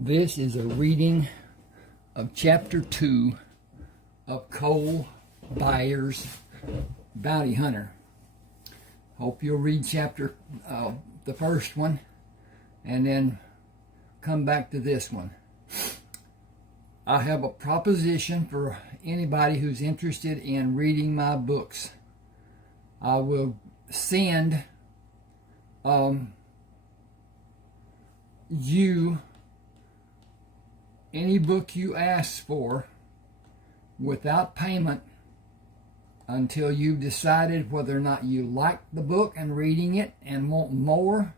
This is a reading of Chapter 2 of Cole Byers Bounty Hunter. Hope you'll read the first one and then come back to this one. I have a proposition for anybody who's interested in reading my books. I will send you any book you ask for without payment until you've decided whether or not you like the book and reading it and want more,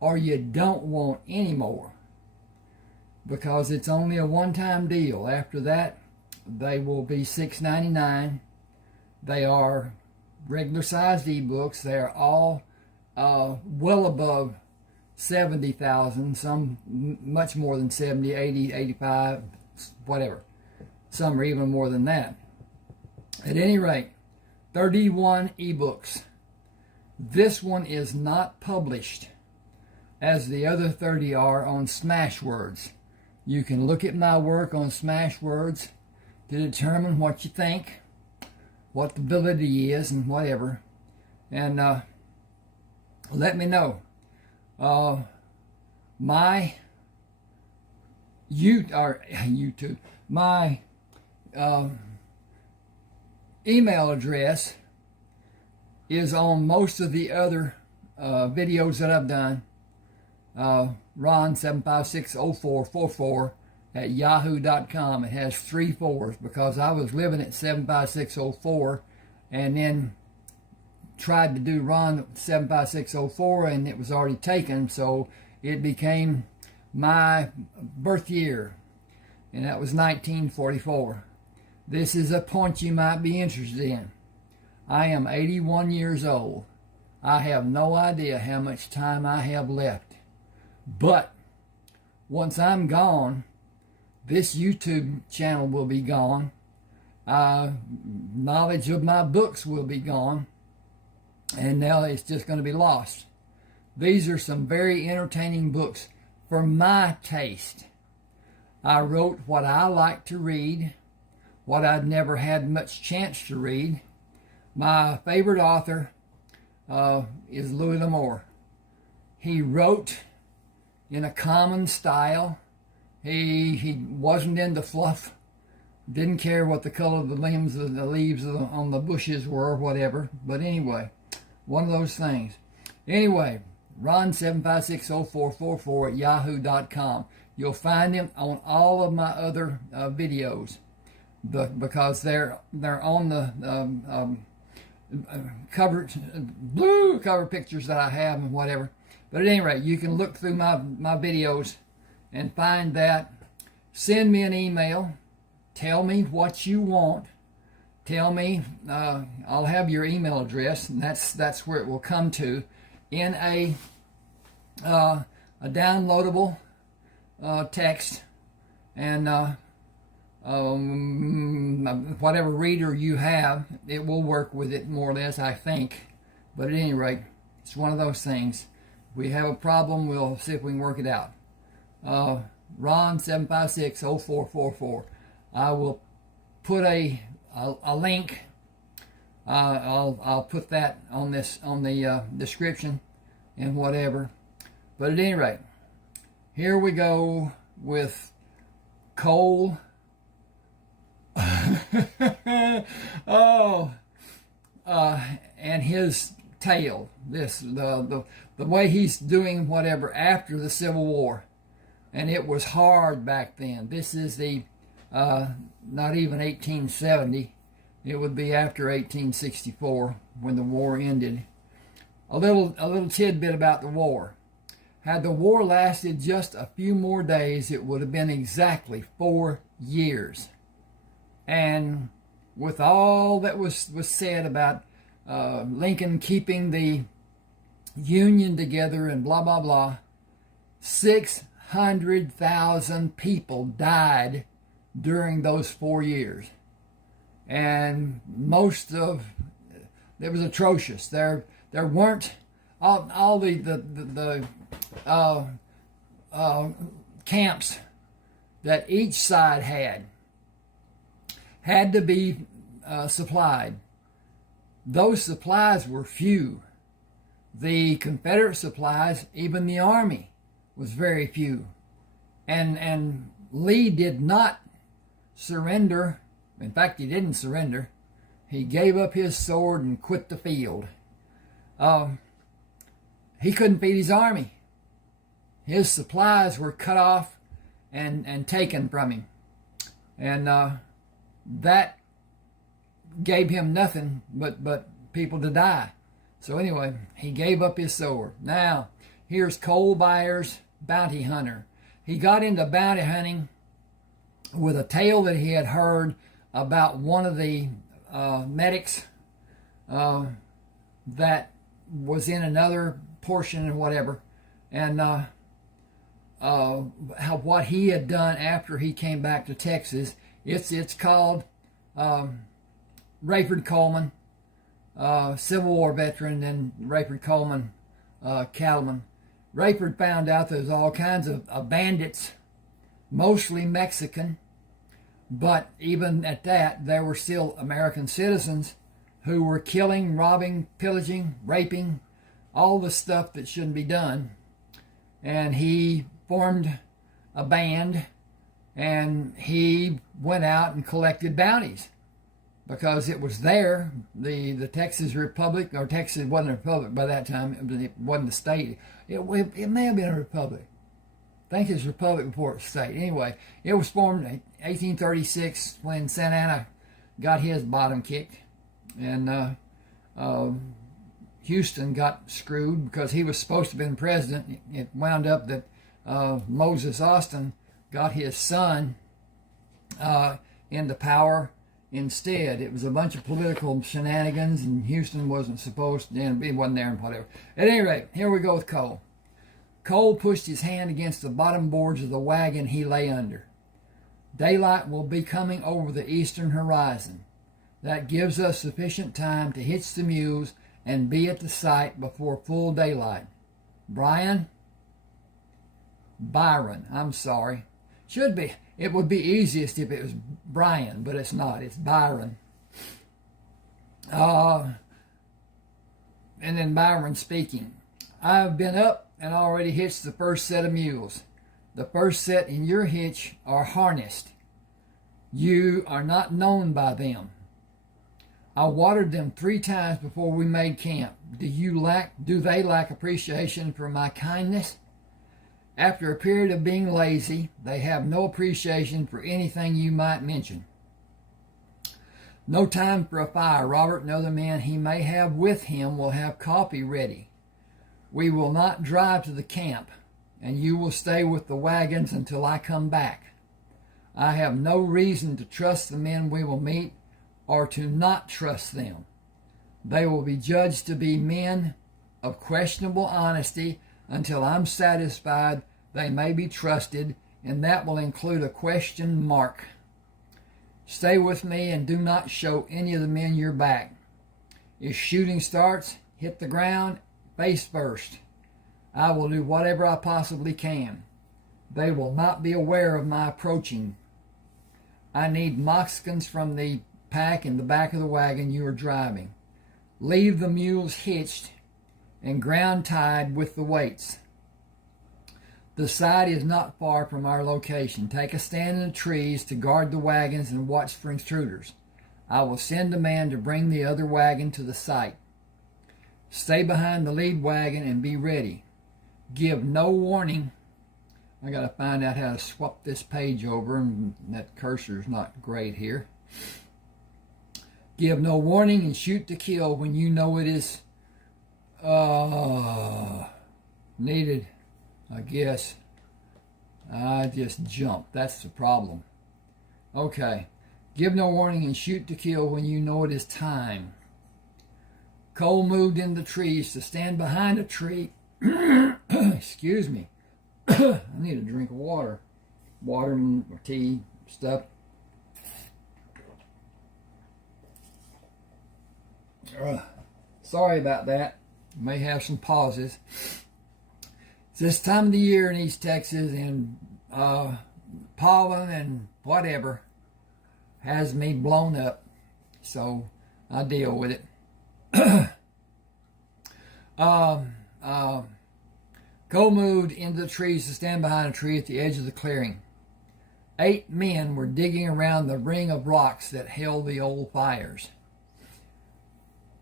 or you don't want any more, because it's only a one-time deal. After that, they will be $6.99. They are regular-sized ebooks. They are all well above 70,000, some much more than 70, 80, 85, whatever. Some are even more than that. At any rate, 31 ebooks. This one is not published as the other 30 are on Smashwords. You can look at my work on Smashwords to determine what you think, what the validity is, and whatever. And let me know. My YouTube, my email address is on most of the other videos that I've done. Ron7560444 at yahoo.com. It has 3 4s because I was living at 75604 and then tried to do Ron 75604 and it was already taken, so it became my birth year, and that was 1944. This is a point you might be interested in. I am 81 years old. I have no idea how much time I have left, but once I'm gone, this YouTube channel will be gone. Knowledge of my books will be gone, and now it's just going to be lost. These are some very entertaining books for my taste. I wrote what I like to read, what I'd never had much chance to read. My favorite author is Louis L'Amour. He wrote in a common style. He wasn't into fluff. Didn't care what the color of the limbs of the leaves on the bushes were or whatever. But anyway, one of those things. Anyway, Ron7560444 at yahoo.com. You'll find him on all of my other videos, because they're on the blue cover pictures that I have and whatever. But at any rate, you can look through my videos and find that. Send me an email. Tell me what you want. Tell me, I'll have your email address, and that's where it will come to, in a downloadable text, and whatever reader you have, it will work with it more or less, I think. But at any rate, it's one of those things. If we have a problem, we'll see if we can work it out. Ron7560444. I will put a link. I'll put that on the description and whatever. But at any rate, here we go with Cole. And his tale. The way he's doing whatever after the Civil War, and it was hard back then. This is the not even 1870. It would be after 1864 when the war ended. A little tidbit about the war. Had the war lasted just a few more days, it would have been exactly 4 years. And with all that was said about Lincoln keeping the Union together and blah, blah, blah, 600,000 people died during those 4 years. And it was atrocious. There weren't all the camps that each side had to be supplied. Those supplies were few. The Confederate supplies, even the Army, was very few. And Lee did not surrender. In fact, he didn't surrender. He gave up his sword and quit the field. He couldn't feed his army. His supplies were cut off and taken from him. And that gave him nothing but people to die. So anyway, he gave up his sword. Now, here's Cole Byers, Bounty Hunter. He got into bounty hunting with a tale that he had heard about one of the medics that was in another portion and whatever, and what he had done after he came back to Texas. It's called Rayford Coleman, Civil War veteran, and Rayford Coleman, cattleman. Rayford found out there was all kinds of bandits, mostly Mexican, but even at that, there were still American citizens who were killing, robbing, pillaging, raping, all the stuff that shouldn't be done. And he formed a band, and he went out and collected bounties because it was there. The Texas Republic, or Texas wasn't a republic by that time. It wasn't a state. It may have been a republic. I think it was a republic before it was a state. Anyway, it was formed in 1836 when Santa Anna got his bottom kicked. And Houston got screwed because he was supposed to have been president. It wound up that Moses Austin got his son into power instead. It was a bunch of political shenanigans, and Houston wasn't supposed to, and he wasn't there and whatever. At any rate, here we go with Cole. Cole pushed his hand against the bottom boards of the wagon he lay under. Daylight will be coming over the eastern horizon. That gives us sufficient time to hitch the mules and be at the site before full daylight. Byron, I'm sorry. Should be. It would be easiest if it was Brian, but it's not. It's Byron. And then Byron speaking. I've been up and already hitched the first set of mules. The first set in your hitch are harnessed. You are not known by them. I watered them 3 times before we made camp. Do they lack appreciation for my kindness? After a period of being lazy, they have no appreciation for anything you might mention. No time for a fire. Robert and other men he may have with him will have coffee ready. We will not drive to the camp, and you will stay with the wagons until I come back. I have no reason to trust the men we will meet, or to not trust them. They will be judged to be men of questionable honesty until I'm satisfied they may be trusted, and that will include a question mark. Stay with me and do not show any of the men your back. If shooting starts, hit the ground face first. I will do whatever I possibly can. They will not be aware of my approaching. I need moccasins from the pack in the back of the wagon you are driving. Leave the mules hitched and ground tied with the weights. The site is not far from our location. Take a stand in the trees to guard the wagons and watch for intruders. I will send a man to bring the other wagon to the site. Stay behind the lead wagon and be ready. Give no warning. I got to find out how to swap this page over, and that cursor's not great here. Give no warning and shoot to kill when you know it is needed. I guess I just jumped. That's the problem. Okay. Give no warning and shoot to kill when you know it is time. Cole moved in the trees to stand behind a tree. Excuse me. I need a drink of water. Water or tea, stuff. Sorry about that. May have some pauses. It's this time of the year in East Texas, and pollen and whatever has me blown up. So I deal with it. Cole moved into the trees to stand behind a tree at the edge of the clearing. 8 men were digging around the ring of rocks that held the old fires.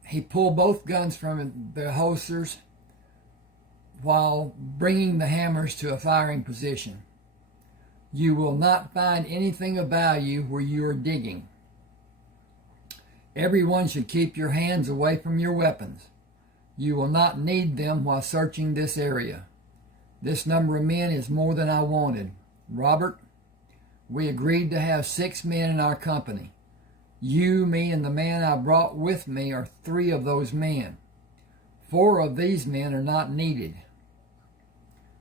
He pulled both guns from their holsters while bringing the hammers to a firing position. You will not find anything of value where you are digging. Everyone should keep your hands away from your weapons. You will not need them while searching this area. This number of men is more than I wanted. Robert, we agreed to have 6 men in our company. You, me, and the man I brought with me are 3 of those men. 4 of these men are not needed.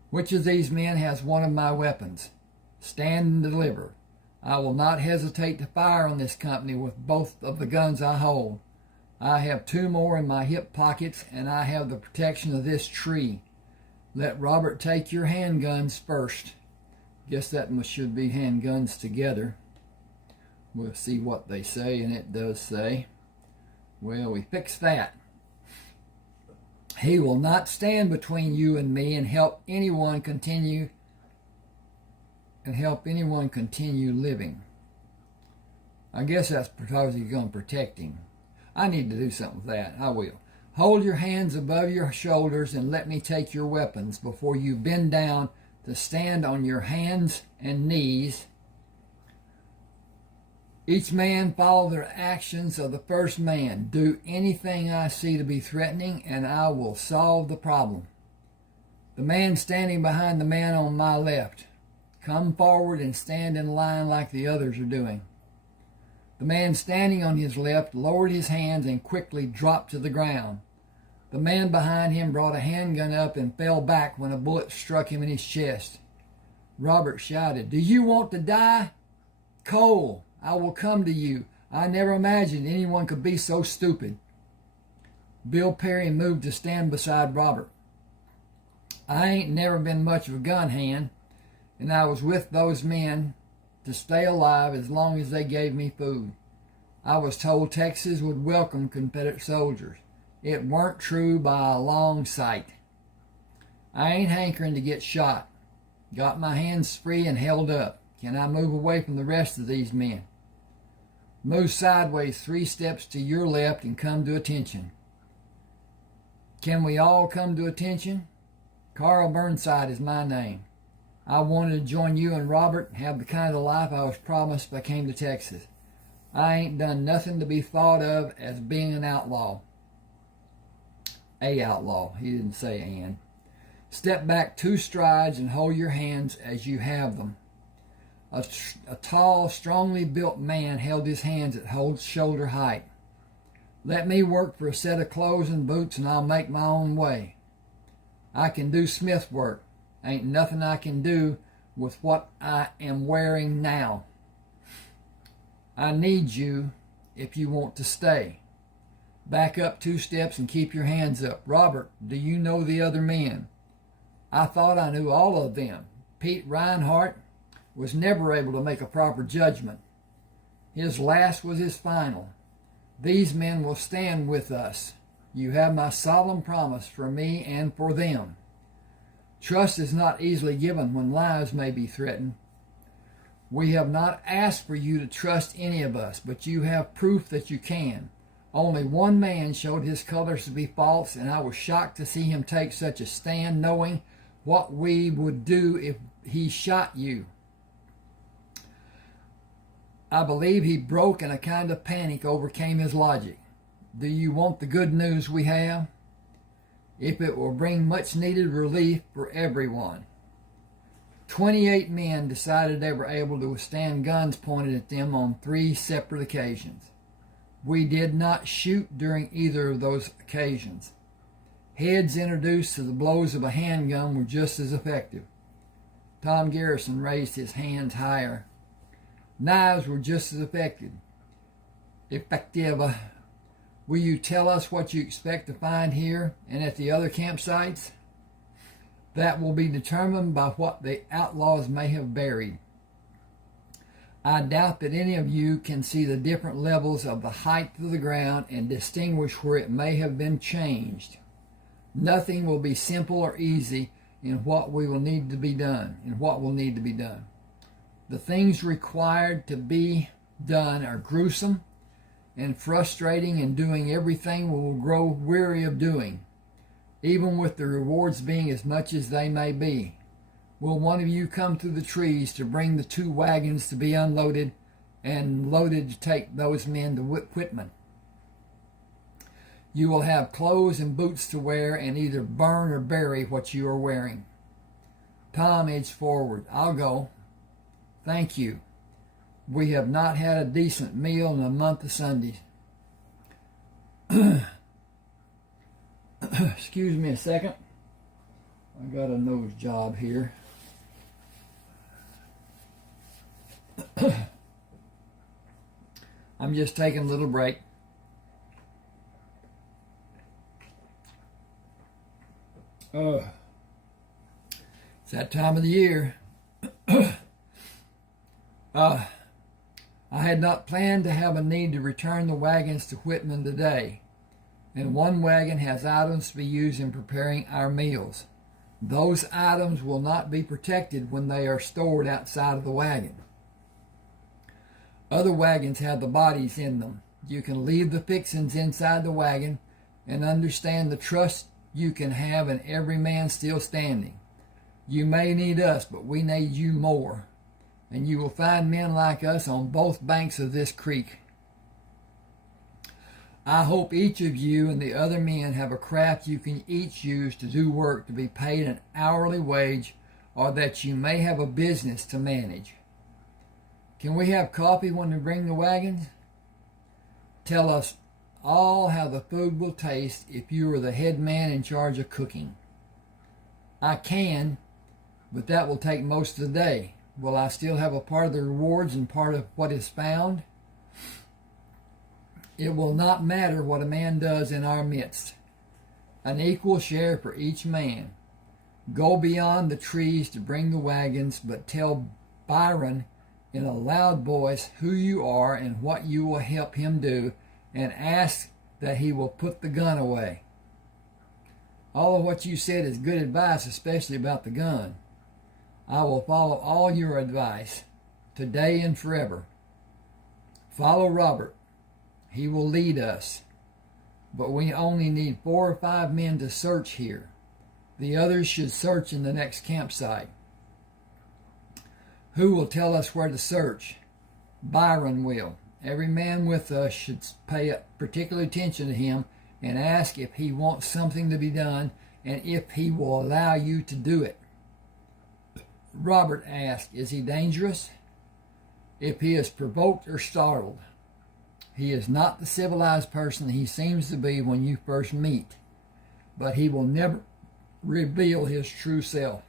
Which of these men has one of my weapons? Stand and deliver. I will not hesitate to fire on this company with both of the guns I hold. I have 2 more in my hip pockets, and I have the protection of this tree. Let Robert take your handguns first. Guess that should be handguns together. We'll see what they say, and it does say. Well, we fixed that. He will not stand between you and me and help anyone continue living. I guess that's because he's going to protect him. I need to do something with that. I will. Hold your hands above your shoulders and let me take your weapons before you bend down to stand on your hands and knees. Each man follow the actions of the first man. Do anything I see to be threatening, and I will solve the problem. The man standing behind the man on my left. Come forward and stand in line like the others are doing. The man standing on his left lowered his hands and quickly dropped to the ground. The man behind him brought a handgun up and fell back when a bullet struck him in his chest. Robert shouted, "Do you want to die? Cole, I will come to you. I never imagined anyone could be so stupid." Bill Perry moved to stand beside Robert. I ain't never been much of a gun hand, and I was with those men to stay alive as long as they gave me food. I was told Texas would welcome Confederate soldiers. It weren't true by a long sight. I ain't hankering to get shot. Got my hands free and held up. Can I move away from the rest of these men? Move sideways 3 steps to your left and come to attention. Can we all come to attention? Carl Burnside is my name. I wanted to join you and Robert and have the kind of life I was promised if I came to Texas. I ain't done nothing to be thought of as being an outlaw. A outlaw. He didn't say an. Step back 2 strides and hold your hands as you have them. A tall, strongly built man held his hands at shoulder height. Let me work for a set of clothes and boots and I'll make my own way. I can do smith work. Ain't nothing I can do with what I am wearing now. I need you if you want to stay. Back up 2 steps and keep your hands up. Robert, do you know the other men? I thought I knew all of them. Pete Reinhardt was never able to make a proper judgment. His last was his final. These men will stand with us. You have my solemn promise for me and for them. Trust is not easily given when lives may be threatened. We have not asked for you to trust any of us, but you have proof that you can. Only one man showed his colors to be false, and I was shocked to see him take such a stand, knowing what we would do if he shot you. I believe he broke and a kind of panic overcame his logic. Do you want the good news we have? If it will bring much needed relief for everyone. 28 men decided they were able to withstand guns pointed at them on 3 separate occasions. We did not shoot during either of those occasions. Heads introduced to the blows of a handgun were just as effective. Tom Garrison raised his hands higher. Knives were just as effective. Will you tell us what you expect to find here and at the other campsites? That will be determined by what the outlaws may have buried. I doubt that any of you can see the different levels of the height of the ground and distinguish where it may have been changed. Nothing will be simple or easy in what will need to be done. The things required to be done are gruesome and frustrating, and doing everything we will grow weary of doing, even with the rewards being as much as they may be. Will one of you come through the trees to bring the 2 wagons to be unloaded and loaded to take those men to Whitman? You will have clothes and boots to wear, and either burn or bury what you are wearing. Tom edged forward. I'll go. Thank you. We have not had a decent meal in a month of Sundays. Excuse me a second. I got a nose job here. I'm just taking a little break. It's that time of the year. I had not planned to have a need to return the wagons to Whitman today, and one wagon has items to be used in preparing our meals. Those items will not be protected when they are stored outside of the wagon. Other wagons have the bodies in them. You can leave the fixings inside the wagon and understand the trust you can have in every man still standing. You may need us, but we need you more. And you will find men like us on both banks of this creek. I hope each of you and the other men have a craft you can each use to do work to be paid an hourly wage, or that you may have a business to manage. Can we have coffee when we bring the wagons? Tell us all how the food will taste if you are the head man in charge of cooking. I can, but that will take most of the day. Will I still have a part of the rewards and part of what is found? It will not matter what a man does in our midst. An equal share for each man. Go beyond the trees to bring the wagons, but tell Byron in a loud voice who you are and what you will help him do, and ask that he will put the gun away. All of what you said is good advice, especially about the gun. I will follow all your advice, today and forever. Follow Robert. He will lead us. But we only need 4 or 5 men to search here. The others should search in the next campsite. Who will tell us where to search? Byron will. Every man with us should pay particular attention to him and ask if he wants something to be done and if he will allow you to do it. Robert asked, is he dangerous? If he is provoked or startled. He is not the civilized person he seems to be when you first meet, but he will never reveal his true self.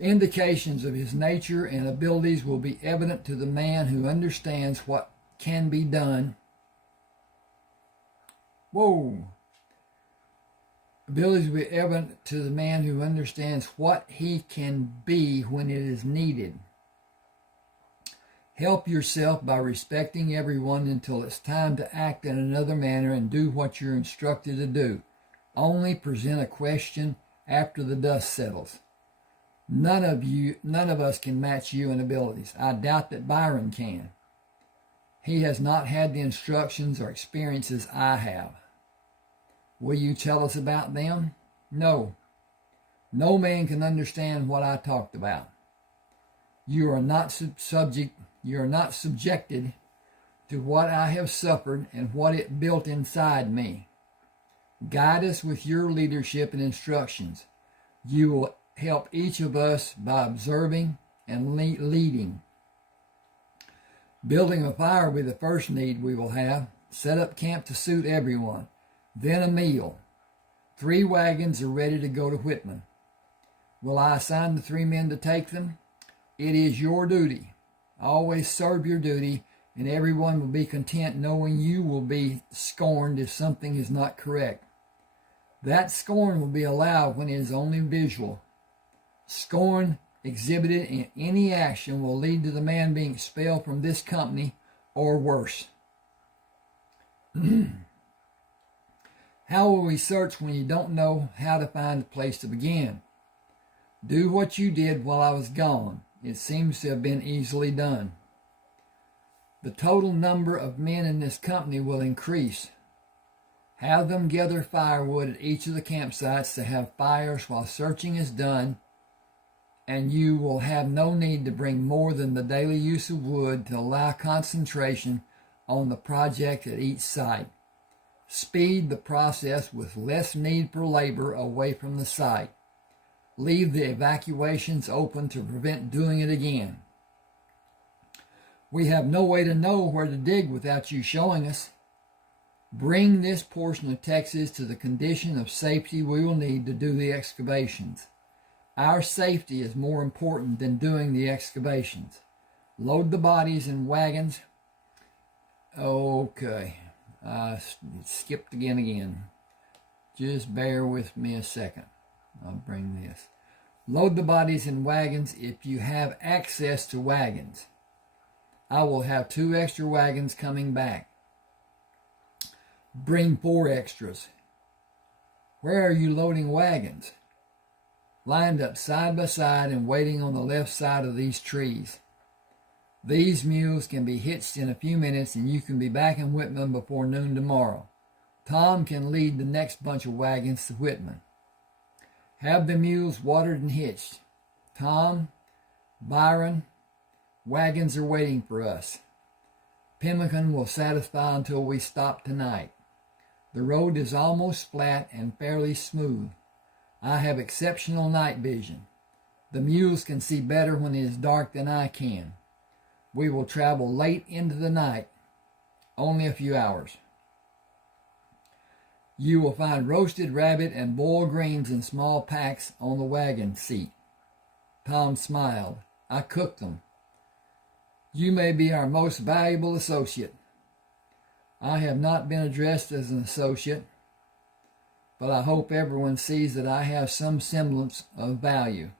Indications of his nature and abilities will be evident to the man who understands what can be done. Abilities will be evident to the man who understands what he can be when it is needed. Help yourself by respecting everyone until it's time to act in another manner and do what you're instructed to do. Only present a question after the dust settles. None of us can match you in abilities. I doubt that Byron can. He has not had the instructions or experiences I have. Will you tell us about them? No. No man can understand what I talked about. You are not subjected to what I have suffered and what it built inside me. Guide us with your leadership and instructions. You will help each of us by observing and leading. Building a fire will be the first need we will have. Set up camp to suit everyone. Then a meal. 3 wagons are ready to go to Whitman. Will I assign the 3 men to take them? It is your duty. Always serve your duty, and everyone will be content knowing you will be scorned if something is not correct. That scorn will be allowed when it is only visual. Scorn exhibited in any action will lead to the man being expelled from this company or worse. How will we search when you don't know how to find a place to begin? Do what you did while I was gone. It seems to have been easily done. The total number of men in this company will increase. Have them gather firewood at each of the campsites to have fires while searching is done, and you will have no need to bring more than the daily use of wood to allow concentration on the project at each site. Speed the process with less need for labor away from the site. Leave the evacuations open to prevent doing it again. We have no way to know where to dig without you showing us. Bring this portion of Texas to the condition of safety we will need to do the excavations. Our safety is more important than doing the excavations. Load the bodies in wagons. Okay. I skipped again. Just bear with me a second. I'll bring this. Load the bodies in wagons if you have access to wagons. I will have 2 extra wagons coming back. Bring 4 extras. Where are you loading wagons? Lined up side by side and waiting on the left side of these trees. These mules can be hitched in a few minutes and you can be back in Whitman before noon tomorrow. Tom can lead the next bunch of wagons to Whitman. Have the mules watered and hitched. Tom, Byron, wagons are waiting for us. Pemmican will satisfy until we stop tonight. The road is almost flat and fairly smooth. I have exceptional night vision. The mules can see better when it is dark than I can. We will travel late into the night, only a few hours. You will find roasted rabbit and boiled greens in small packs on the wagon seat. Tom smiled. I cooked them. You may be our most valuable associate. I have not been addressed as an associate, but I hope everyone sees that I have some semblance of value.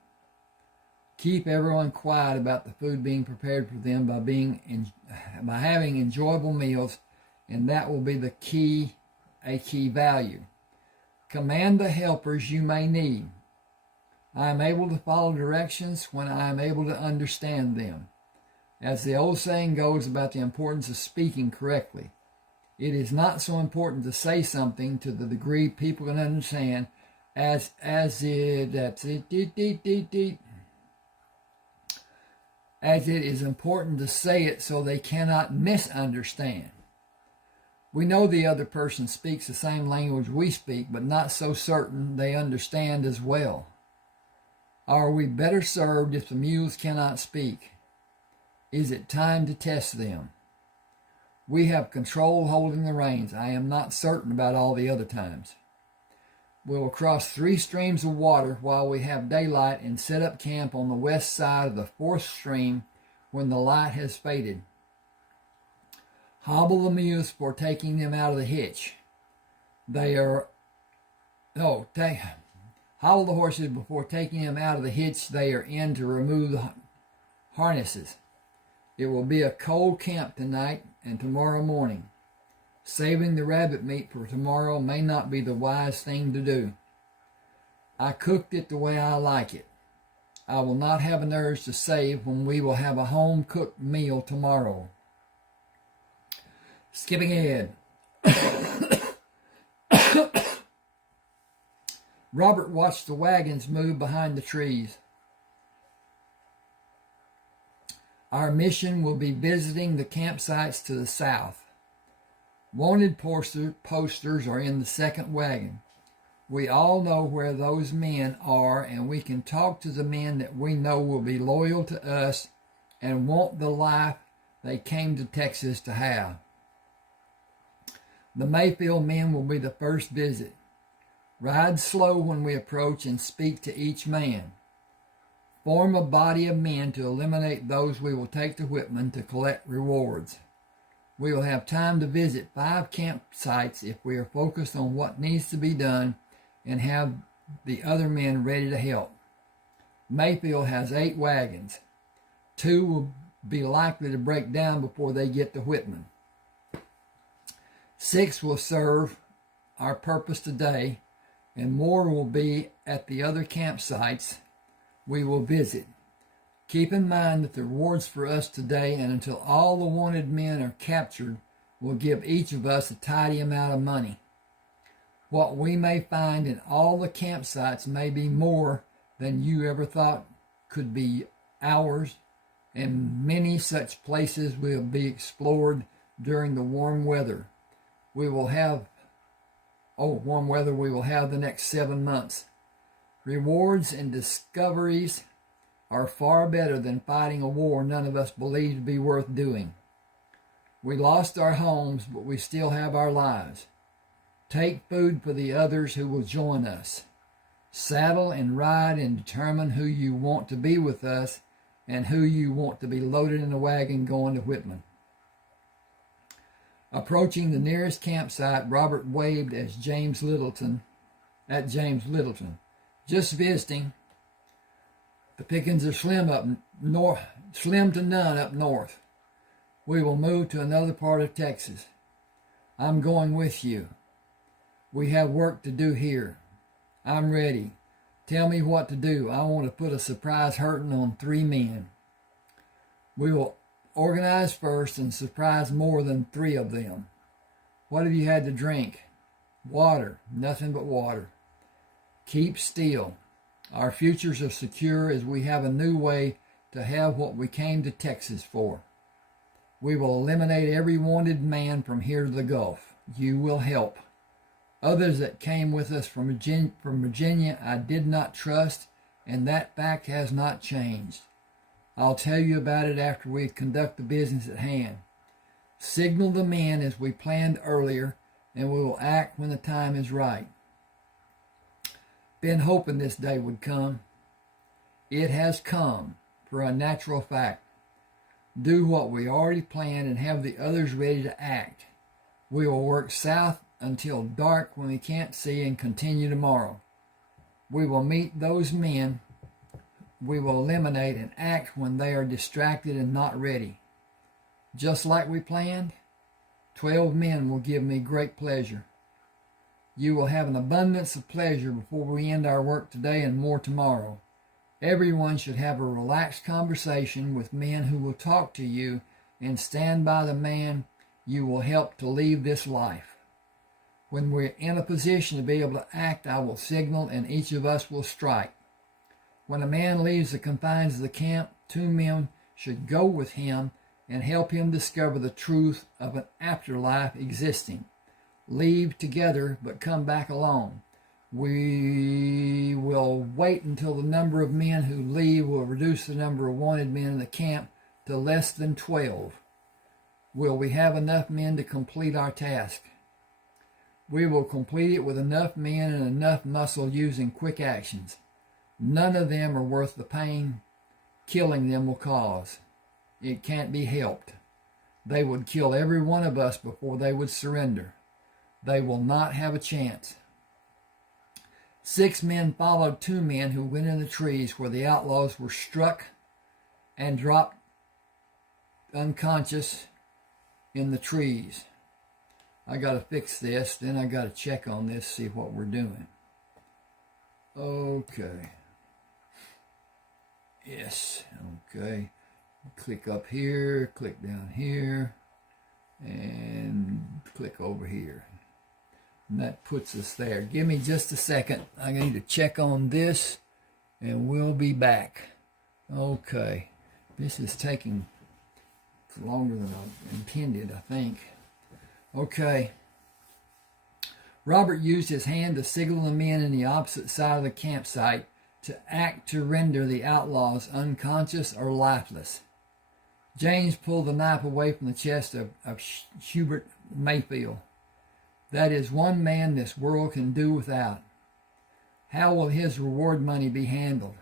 Keep everyone quiet about the food being prepared for them by having enjoyable meals, and that will be a key value. Command the helpers you may need. I am able to follow directions when I am able to understand them. As the old saying goes about the importance of speaking correctly, it is not so important to say something to the degree people can understand as it is important to say it so they cannot misunderstand. We know the other person speaks the same language we speak, but not so certain they understand as well. Are we better served if the mules cannot speak? Is it time to test them? We have control holding the reins. I am not certain about all the other times. We will cross 3 streams of water while we have daylight and set up camp on the west side of the 4th stream when the light has faded. Hobble the mules before taking them out of the hitch. Hobble the horses before taking them out of the hitch they are in to remove the harnesses. It will be a cold camp tonight and tomorrow morning. Saving the rabbit meat for tomorrow may not be the wise thing to do. I cooked it the way I like it. I will not have an urge to save when we will have a home-cooked meal tomorrow. Skipping ahead. Robert watched the wagons move behind the trees. Our mission will be visiting the campsites to the south. Wanted posters are in the 2nd wagon. We all know where those men are, and we can talk to the men that we know will be loyal to us and want the life they came to Texas to have. The Mayfield men will be the first visit. Ride slow when we approach and speak to each man. Form a body of men to eliminate those we will take to Whitman to collect rewards. We will have time to visit 5 campsites if we are focused on what needs to be done and have the other men ready to help. Mayfield has 8 wagons. 2 will be likely to break down before they get to Whitman. 6 will serve our purpose today, and more will be at the other campsites we will visit. Keep in mind that the rewards for us today and until all the wanted men are captured will give each of us a tidy amount of money. What we may find in all the campsites may be more than you ever thought could be ours, and many such places will be explored during the warm weather we will have the next 7 months. Rewards and discoveries are far better than fighting a war none of us believe to be worth doing. We lost our homes, but we still have our lives. Take food for the others who will join us. Saddle and ride and determine who you want to be with us and who you want to be loaded in a wagon going to Whitman. Approaching the nearest campsite, Robert waved at James Littleton. Just visiting. The pickings are slim to none up north. We will move to another part of Texas. I'm going with you. We have work to do here. I'm ready. Tell me what to do. I want to put a surprise hurting on 3 men. We will organize first and surprise more than 3 of them. What have you had to drink? Water. Nothing but water. Keep still. Our futures are secure as we have a new way to have what we came to Texas for. We will eliminate every wanted man from here to the Gulf. You will help. Others that came with us from Virginia I did not trust, and that fact has not changed. I'll tell you about it after we conduct the business at hand. Signal the men as we planned earlier, and we will act when the time is right. Been hoping this day would come. It has come, for a natural fact. Do what we already planned and have the others ready to act. We will work south until dark when we can't see and continue tomorrow. We will meet those men we will eliminate and act when they are distracted and not ready. Just like we planned, 12 men will give me great pleasure. You will have an abundance of pleasure before we end our work today and more tomorrow. Everyone should have a relaxed conversation with men who will talk to you and stand by the man you will help to leave this life. When we're in a position to be able to act, I will signal and each of us will strike. When a man leaves the confines of the camp, 2 men should go with him and help him discover the truth of an afterlife existing. Leave together, but come back alone. We will wait until the number of men who leave will reduce the number of wanted men in the camp to less than 12. Will we have enough men to complete our task? We will complete it with enough men and enough muscle using quick actions. None of them are worth the pain killing them will cause. It can't be helped. They would kill every one of us before they would surrender. They will not have a chance. 6 men followed 2 men who went in the trees where the outlaws were struck and dropped unconscious in the trees. I got to fix this, then I got to check on this, see what we're doing. Okay. Yes, okay. Click up here, click down here, and click over here. And that puts us there. Give me just a second. I need to check on this, and we'll be back. Okay. This is taking longer than I intended, I think. Okay. Robert used his hand to signal the men in the opposite side of the campsite to act to render the outlaws unconscious or lifeless. James pulled the knife away from the chest of Hubert Mayfield. That is one man this world can do without. How will his reward money be handled?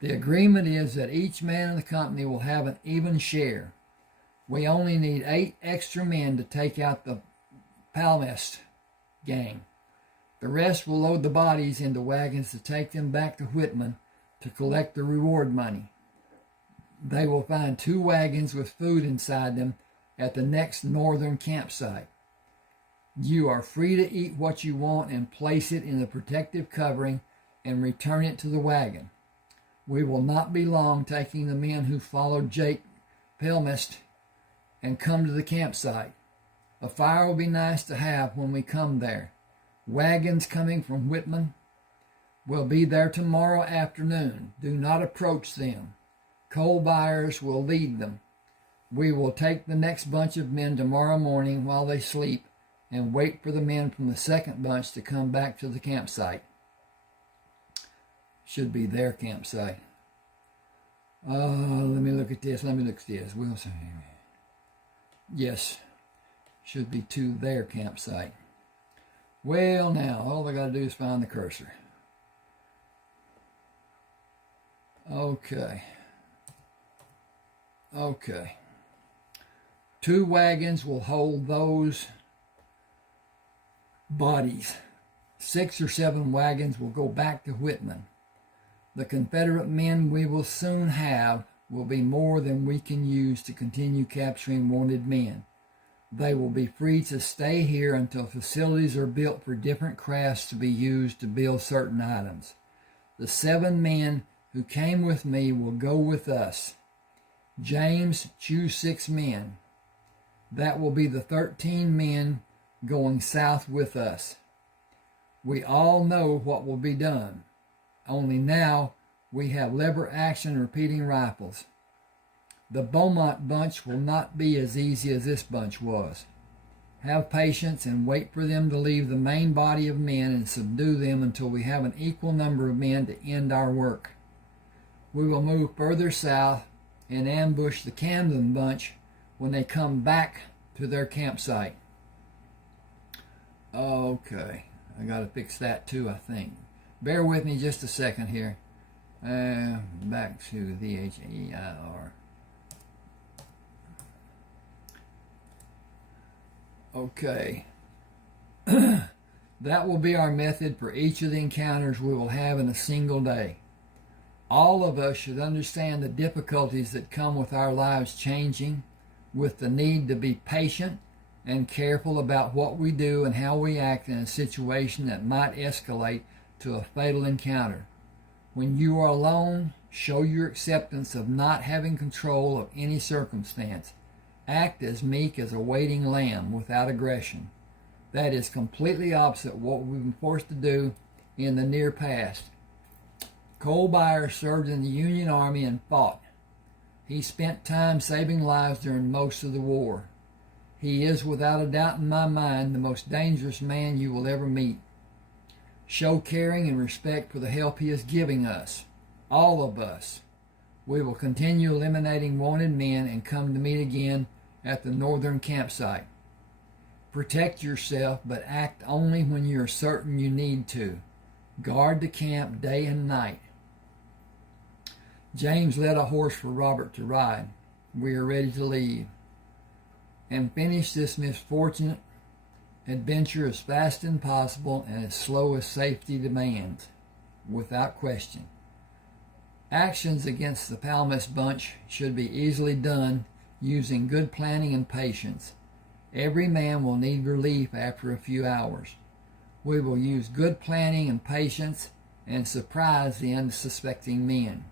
The agreement is that each man in the company will have an even share. We only need 8 extra men to take out the Palmest gang. The rest will load the bodies into wagons to take them back to Whitman to collect the reward money. They will find 2 wagons with food inside them at the next northern campsite. You are free to eat what you want and place it in the protective covering and return it to the wagon. We will not be long taking the men who followed Jake Pelmist and come to the campsite. A fire will be nice to have when we come there. Wagons coming from Whitman will be there tomorrow afternoon. Do not approach them. Cole Byers will lead them. We will take the next bunch of men tomorrow morning while they sleep and wait for the men from the second bunch to come back to the campsite. Should be their campsite. Let me look at this. We'll see. Yes. Should be to their campsite. Well, now, all I got to do is find the cursor. Okay. 2 wagons will hold those bodies. 6 or 7 wagons will go back to Whitman. The Confederate men we will soon have will be more than we can use to continue capturing wanted men. They will be free to stay here until facilities are built for different crafts to be used to build certain items. The 7 men who came with me will go with us. James, choose 6 men. That will be the 13 men going south with us. We all know what will be done. Only now we have lever action repeating rifles. The Beaumont bunch will not be as easy as this bunch was. Have patience and wait for them to leave the main body of men and subdue them until we have an equal number of men to end our work. We will move further south and ambush the Camden bunch when they come back to their campsite. Okay, I got to fix that too, I think. Bear with me just a second here. Back to the HEIR. Okay. That will be our method for each of the encounters we will have in a single day. All of us should understand the difficulties that come with our lives changing, with the need to be patient and careful about what we do and how we act in a situation that might escalate to a fatal encounter. When you are alone, show your acceptance of not having control of any circumstance. Act as meek as a waiting lamb without aggression. That is completely opposite what we've been forced to do in the near past. Cole Byers served in the Union Army and fought. He spent time saving lives during most of the war. He is, without a doubt in my mind, the most dangerous man you will ever meet. Show caring and respect for the help he is giving us, all of us. We will continue eliminating wanted men and come to meet again at the northern campsite. Protect yourself, but act only when you are certain you need to. Guard the camp day and night. James led a horse for Robert to ride. We are ready to leave and finish this misfortunate adventure as fast as possible and as slow as safety demands, without question. Actions against the Palmas bunch should be easily done using good planning and patience. Every man will need relief after a few hours. We will use good planning and patience and surprise the unsuspecting men.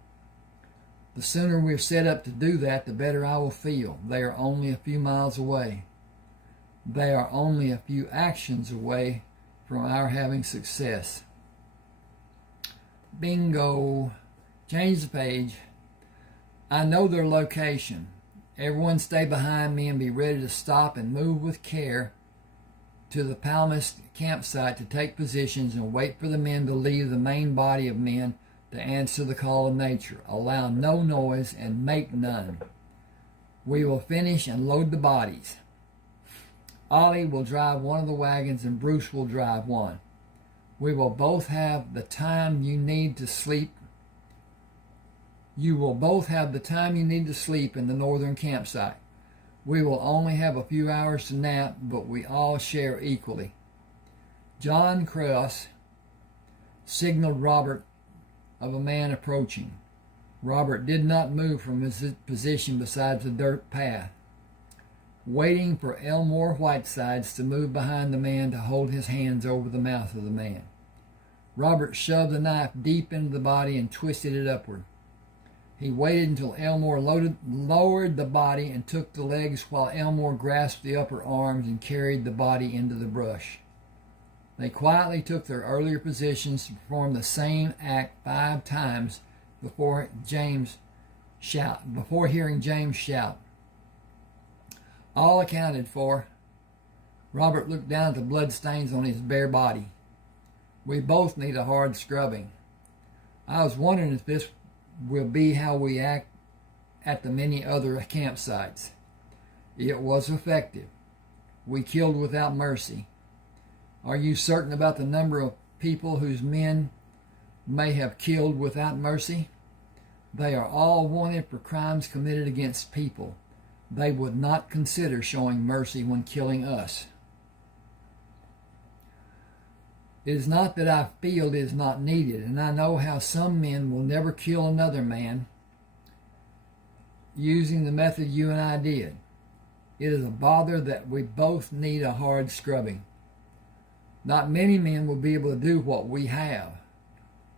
The sooner we're set up to do that, the better I will feel. They are only a few miles away. They are only a few actions away from our having success. Bingo. Change the page. I know their location. Everyone stay behind me and be ready to stop and move with care to the Palmas campsite to take positions and wait for the men to leave the main body of men to answer the call of nature. Allow no noise and make none. We will finish and load the bodies. Ollie will drive one of the wagons and Bruce will drive one. We will both have the time you need to sleep. You will both have the time you need to sleep in the northern campsite. We will only have a few hours to nap, but we all share equally. John Cross signaled Robert of a man approaching. Robert did not move from his position beside the dirt path, waiting for Elmore Whitesides to move behind the man to hold his hands over the mouth of the man. Robert shoved the knife deep into the body and twisted it upward. He waited until Elmore lowered the body and took the legs while Elmore grasped the upper arms and carried the body into the brush. They quietly took their earlier positions to perform the same act 5 times before hearing James shout. All accounted for, Robert looked down at the bloodstains on his bare body. We both need a hard scrubbing. I was wondering if this will be how we act at the many other campsites. It was effective. We killed without mercy. Are you certain about the number of people whose men may have killed without mercy? They are all wanted for crimes committed against people. They would not consider showing mercy when killing us. It is not that I feel it is not needed, and I know how some men will never kill another man using the method you and I did. It is a bother that we both need a hard scrubbing. Not many men will be able to do what we have.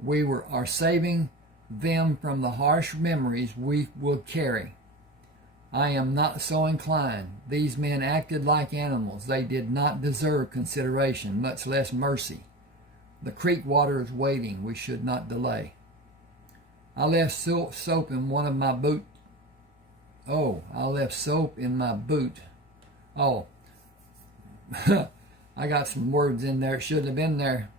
We are saving them from the harsh memories we will carry. I am not so inclined. These men acted like animals. They did not deserve consideration, much less mercy. The creek water is waiting. We should not delay. I left soap in one of my boot. I left soap in my boot. I got some words in there. It shouldn't have been there.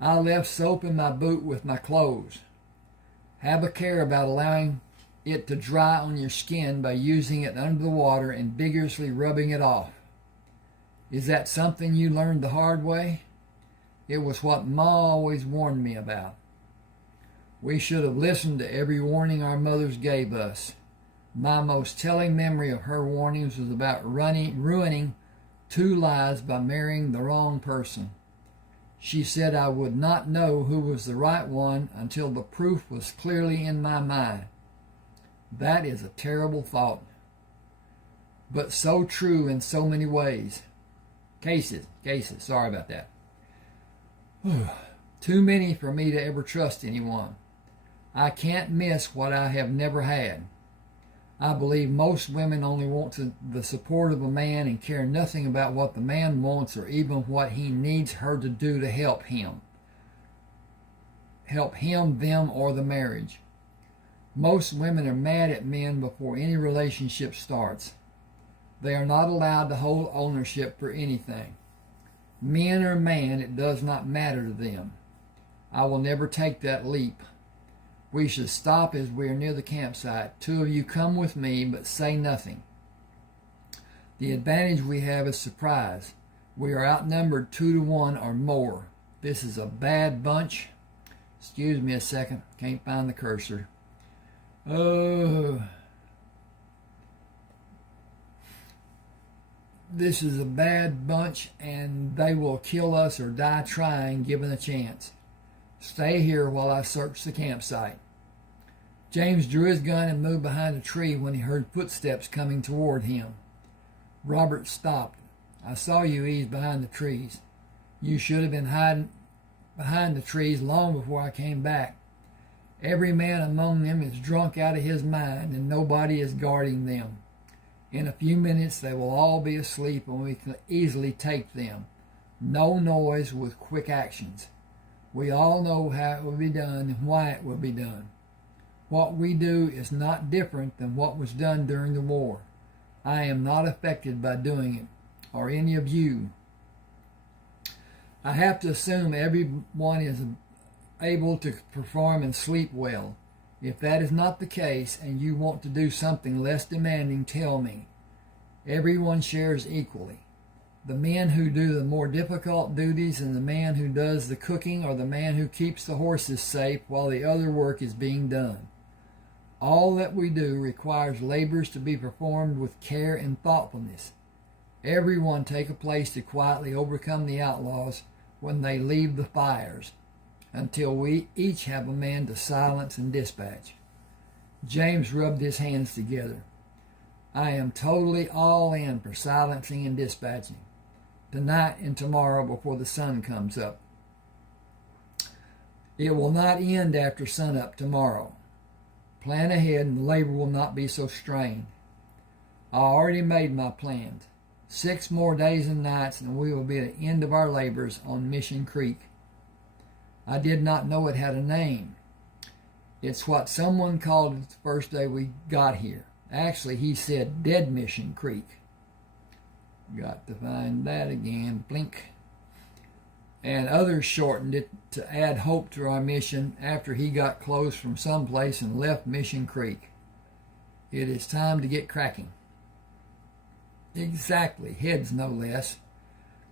I left soap in my boot with my clothes. Have a care about allowing it to dry on your skin by using it under the water and vigorously rubbing it off. Is that something you learned the hard way? It was what Ma always warned me about. We should have listened to every warning our mothers gave us. My most telling memory of her warnings was about ruining 2 lives by marrying the wrong person. She said I would not know who was the right one until the proof was clearly in my mind. That is a terrible thought, but so true in so many ways. Cases, sorry about that. Too many for me to ever trust anyone. I can't miss what I have never had. I believe most women only want the support of a man and care nothing about what the man wants or even what he needs her to do to help him. Help him, them, or the marriage. Most women are mad at men before any relationship starts. They are not allowed to hold ownership for anything. Men or man, it does not matter to them. I will never take that leap. We should stop as we are near the campsite. 2 of you come with me, but say nothing. The advantage we have is surprise. We are outnumbered 2 to 1 or more. This is a bad bunch. Excuse me a second. Can't find the cursor. This is a bad bunch, and they will kill us or die trying, given a chance. Stay here while I search the campsite. James drew his gun and moved behind a tree when he heard footsteps coming toward him. Robert stopped. I saw you ease behind the trees. You should have been hiding behind the trees long before I came back. Every man among them is drunk out of his mind, and nobody is guarding them. In a few minutes they will all be asleep, and we can easily take them. No noise with quick actions. We all know how it will be done and why it will be done. What we do is not different than what was done during the war. I am not affected by doing it, or any of you. I have to assume everyone is able to perform and sleep well. If that is not the case, and you want to do something less demanding, tell me. Everyone shares equally. The men who do the more difficult duties and the man who does the cooking or the man who keeps the horses safe while the other work is being done. All that we do requires labors to be performed with care and thoughtfulness. Everyone take a place to quietly overcome the outlaws when they leave the fires. until we each have a man to silence and dispatch. James rubbed his hands together. I am totally all in for silencing and dispatching, tonight and tomorrow before the sun comes up. It will not end after sunup tomorrow. Plan ahead and labor will not be so strained. I already made my plans. 6 more days and nights and we will be at the end of our labors on Mission Creek. I did not know it had a name. It's what someone called it the first day we got here. Actually, he said Dead Mission Creek. Got to find that again. Blink. And others shortened it to add hope to our mission after he got closed from someplace and left Mission Creek. It is time to get cracking. Exactly, heads no less.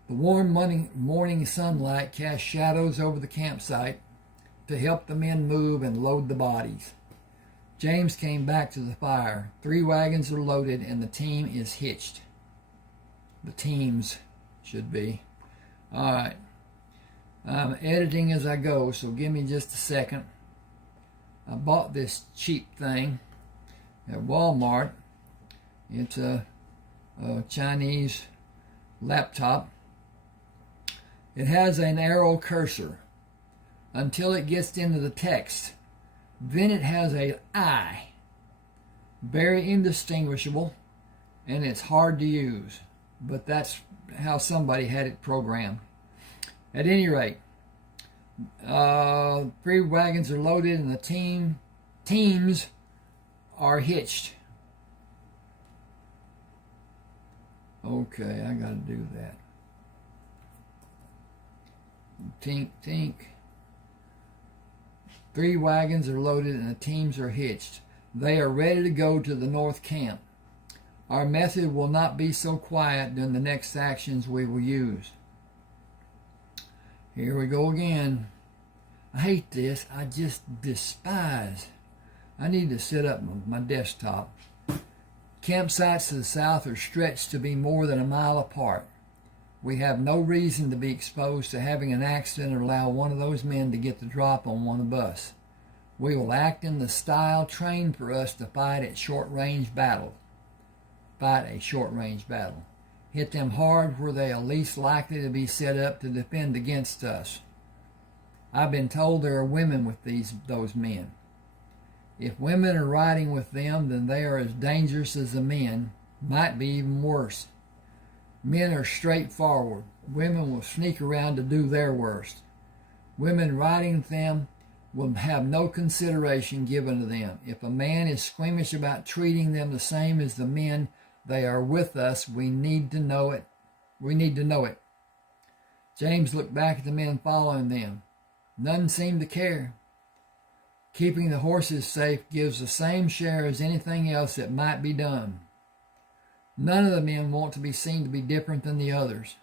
The warm morning sunlight cast shadows over the campsite to help the men move and load the bodies. James came back to the fire. 3 wagons are loaded and the team is hitched. The teams should be. All right. I'm editing as I go, so give me just a second. I bought this cheap thing at Walmart. It's a Chinese laptop. It has an arrow cursor until it gets into the text. Then it has an I. Very indistinguishable, and it's hard to use. But that's how somebody had it programmed. At any rate, 3 wagons are loaded and the teams are hitched. Okay, I got to do that. Tink, tink. 3 wagons are loaded and the teams are hitched. They are ready to go to the north camp. Our method will not be so quiet during the next actions we will use. Here we go again. I hate this. I just despise. I need to set up my desktop. Campsites to the south are stretched to be more than a mile apart. We have no reason to be exposed to having an accident or allow one of those men to get the drop on one of us. We will act in the style trained for us to fight a short-range battle. Hit them hard where they are least likely to be set up to defend against us. I've been told there are women with those men. If women are riding with them, then they are as dangerous as the men, might be even worse. Men are straightforward. Women will sneak around to do their worst. Women riding with them will have no consideration given to them. If a man is squeamish about treating them the same as the men they are with us, we need to know it. James looked back at the men following them. None seemed to care. Keeping the horses safe gives the same share as anything else that might be done. None of the men want to be seen to be different than the others.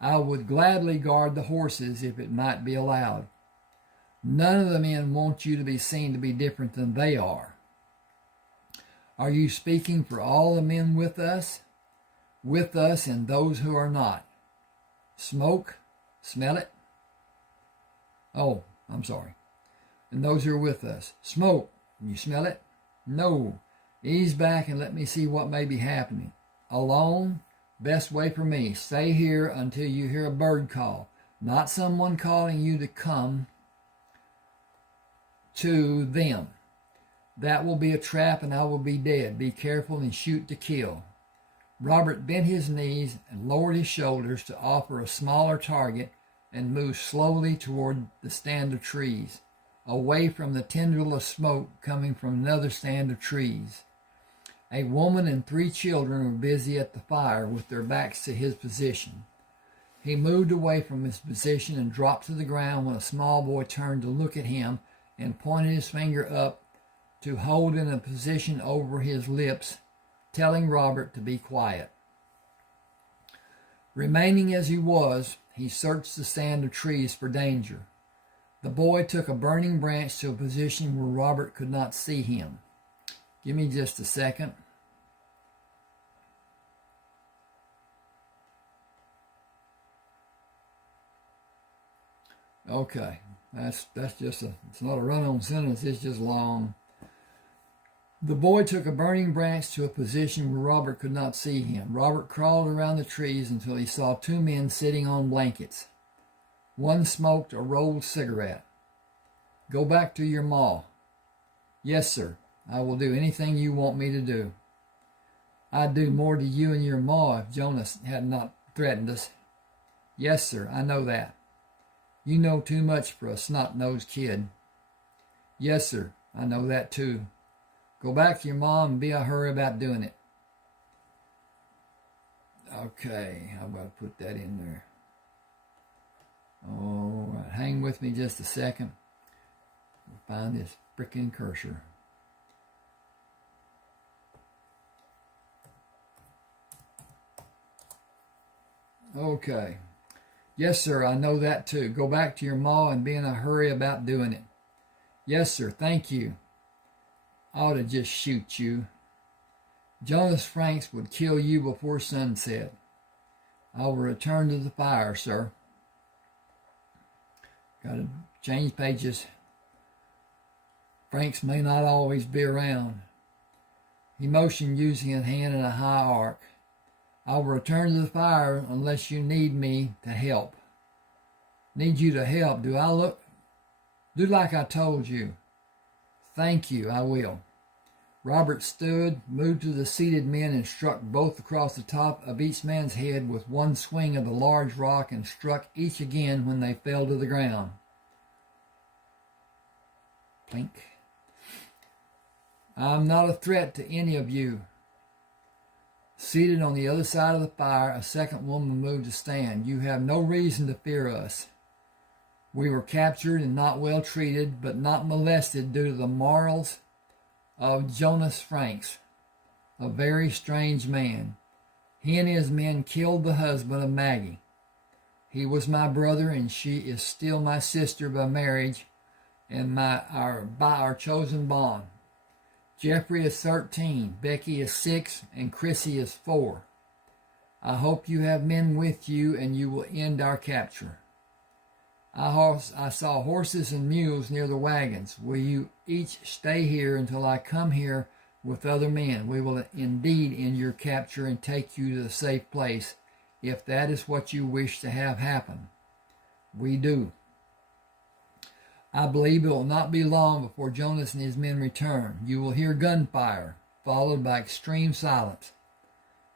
I would gladly guard the horses if it might be allowed. None of the men want you to be seen to be different than they are. Are you speaking for all the men with us? With us and those who are not? Smoke? Smell it? Oh, I'm sorry. And those who are with us. Smoke. You smell it? No. Ease back and let me see what may be happening. Alone? Best way for me. Stay here until you hear a bird call. Not someone calling you to come to them. That will be a trap and I will be dead. Be careful and shoot to kill. Robert bent his knees and lowered his shoulders to offer a smaller target and moved slowly toward the stand of trees, away from the tendril of smoke coming from another stand of trees. A woman and 3 children were busy at the fire with their backs to his position. He moved away from his position and dropped to the ground when a small boy turned to look at him and pointed his finger up to hold in a position over his lips, telling Robert to be quiet. Remaining as he was, he searched the stand of trees for danger. The boy took a burning branch to a position where Robert could not see him. Give me just a second. Okay, That's just it's not a run-on sentence, it's just long. The boy took a burning branch to a position where Robert could not see him. Robert crawled around the trees until he saw two men sitting on blankets. One smoked a rolled cigarette. Go back to your ma. Yes, sir. I will do anything you want me to do. I'd do more to you and your ma if Jonas had not threatened us. Yes, sir, I know that. You know too much for a snot-nosed kid. Yes, sir, I know that too. Go back to your mom and be a hurry about doing it. Okay, I've got to put that in there. All right, hang with me just a second. We'll find this frickin' cursor. Okay. Yes, sir, I know that too. Go back to your ma and be in a hurry about doing it. Yes, sir, thank you. I ought to just shoot you. Jonas Franks would kill you before sunset. I will return to the fire, sir. Got to change pages. Franks may not always be around. He motioned using his hand in a high arc. I will return to the fire unless you need me to help. Need you to help? Do I look? Do like I told you. Thank you, I will. Robert stood, moved to the seated men, and struck both across the top of each man's head with one swing of the large rock, and struck each again when they fell to the ground. Plink. I'm not a threat to any of you. Seated on the other side of the fire, a second woman moved to stand. You have no reason to fear us. We were captured and not well treated, but not molested due to the morals of Jonas Franks, a very strange man. He and his men killed the husband of Maggie. He was my brother, and she is still my sister by marriage and by our chosen bond. Jeffrey is 13, Becky is 6, and Chrissy is 4. I hope you have men with you and you will end our capture. I saw horses and mules near the wagons. Will you each stay here until I come here with other men? We will indeed end your capture and take you to a safe place, if that is what you wish to have happen. We do. I believe it will not be long before Jonas and his men return. You will hear gunfire, followed by extreme silence.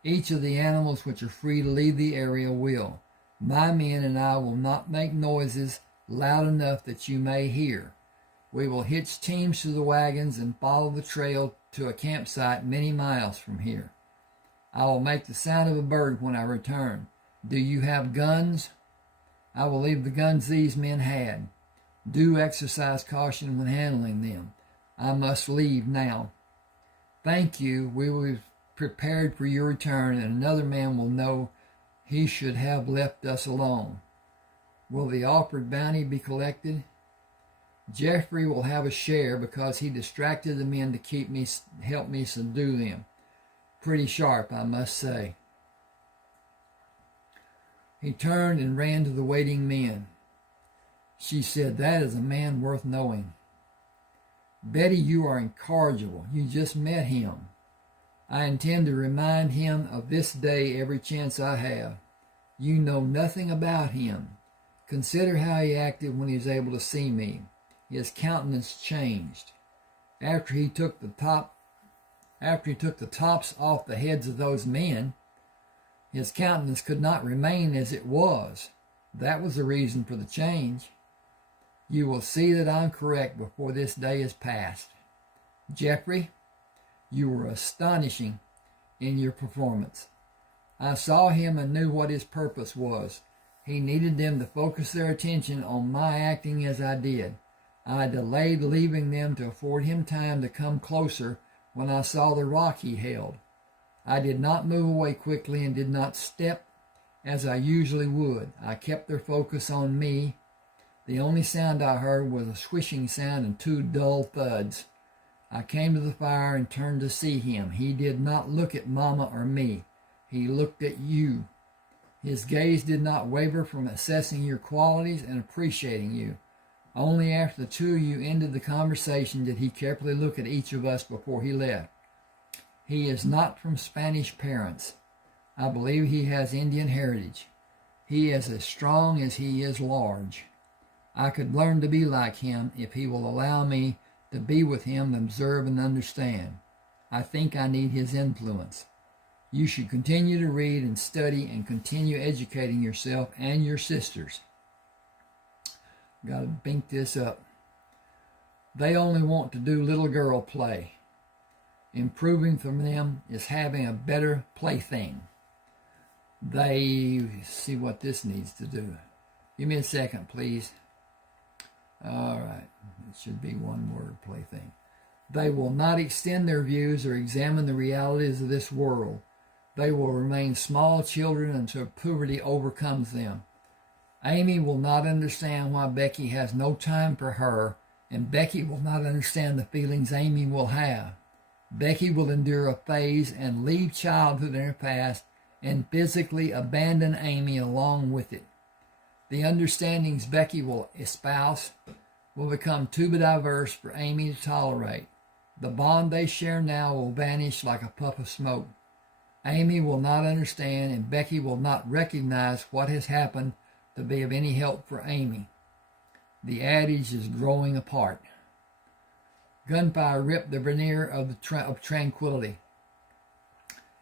Each of the animals which are free to leave the area will. My men and I will not make noises loud enough that you may hear. We will hitch teams to the wagons and follow the trail to a campsite many miles from here. I will make the sound of a bird when I return. Do you have guns? I will leave the guns these men had. Do exercise caution when handling them. I must leave now. Thank you. We will be prepared for your return, and another man will know he should have left us alone. Will the offered bounty be collected? Jeffrey will have a share because he distracted the men to help me subdue them. Pretty sharp, I must say. He turned and ran to the waiting men. She said, that is a man worth knowing. Betty, you are incorrigible. You just met him. I intend to remind him of this day every chance I have. You know nothing about him. Consider how he acted when he was able to see me. His countenance changed. After he took the tops off the heads of those men, his countenance could not remain as it was. That was the reason for the change. You will see that I'm correct before this day is past. Jeffrey, you were astonishing in your performance. I saw him and knew what his purpose was. He needed them to focus their attention on my acting as I did. I delayed leaving them to afford him time to come closer when I saw the rock he held. I did not move away quickly and did not step as I usually would. I kept their focus on me. The only sound I heard was a swishing sound and 2 dull thuds. I came to the fire and turned to see him. He did not look at Mama or me. He looked at you. His gaze did not waver from assessing your qualities and appreciating you. Only after the two of you ended the conversation did he carefully look at each of us before he left. He is not from Spanish parents. I believe he has Indian heritage. He is as strong as he is large. I could learn to be like him if he will allow me to be with him, observe, and understand. I think I need his influence. You should continue to read and study and continue educating yourself and your sisters. Got to bink this up. They only want to do little girl play. Improving from them is having a better plaything. They see what this needs to do. Give me a second, please. All right. It should be one word, plaything. They will not extend their views or examine the realities of this world. They will remain small children until puberty overcomes them. Amy will not understand why Becky has no time for her, and Becky will not understand the feelings Amy will have. Becky will endure a phase and leave childhood in her past and physically abandon Amy along with it. The understandings Becky will espouse will become too diverse for Amy to tolerate. The bond they share now will vanish like a puff of smoke. Amy will not understand, and Becky will not recognize what has happened to be of any help for Amy. The adage is growing apart. Gunfire ripped the veneer of tranquility.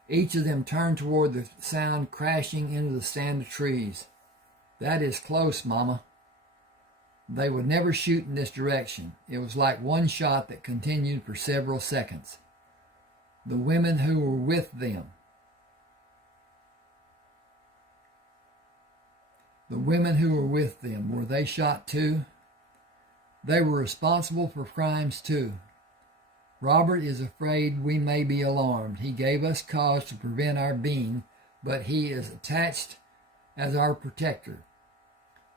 Each of them turned toward the sound crashing into the stand of trees. That is close, Mama. They would never shoot in this direction. It was like one shot that continued for several seconds. The women who were with them. Were they shot too? They were responsible for crimes too. Robert is afraid we may be alarmed. He gave us cause to prevent our being, but he is attached as our protector.